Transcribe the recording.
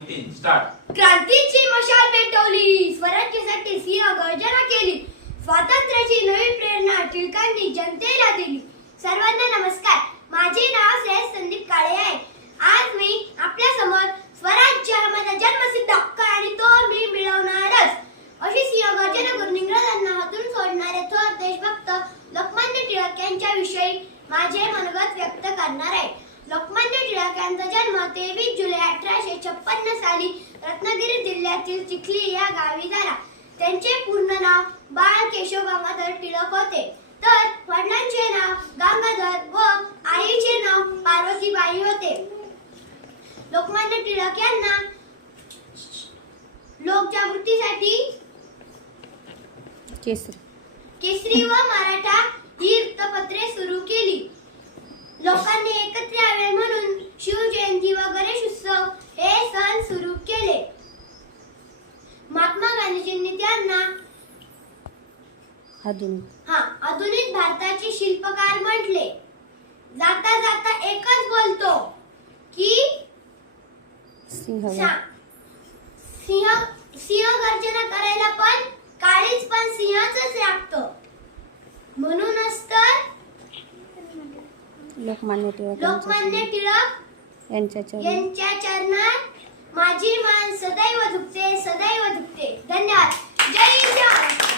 Start. क्रांतीची मशाल पेटवली, स्वराज्यासाठी सिंह गर्जना केली, स्वातंत्र्याची नवी प्रेरणा टिळकांनी जनतेला दिली. सर्वांना नमस्कार. माझे नाव श्रेयस संदीप काळे आहे. आज मी आपल्या समोर स्वराज्य हा माझा जन्मसिद्ध हक्क आणि तो मी मिळवणारच अशी सिंह गर्जना करून इंग्रजांना हातून सोडणारे थोर देशभक्त लोकमान्य टिळक यांच्या विषयी माझे मनोगत व्यक्त करणार आहे. लोकमान्य टिळक यांचा जन्म 23 जुलै 1856 साली रत्नागिरी जिल्ह्यातील चिखली या गावी झाला. त्यांचे पूर्ण नाव बाळ केशव गंगाधर टिळक होते. तर वडिलांचे नाव गंगाधर व आईचे नाव पार्वतीबाई होते. लोकमान्य टिळक यांना लोकजागृतीसाठी केसरी व मराठा ही वृत्तपत्रे सुरू केली. लोकांनी एकत्र यावे म्हणून शिवजयंती व गणेश उत्सव हे सण सुरू केले. महात्मा गांधीजींनी त्यांना आधुनिक भारताचे शिल्पकार म्हटले. जाता जाता एकच बोलतो की सिंह गर्जना करायला पण काळीच पण सिंहाचंच लागतं. म्हणूनच तर लोकमान्य टिळक यांच्या चरणात माझी मान सदैव झुकते, सदैव झुकते. धन्यवाद. जय हिंद.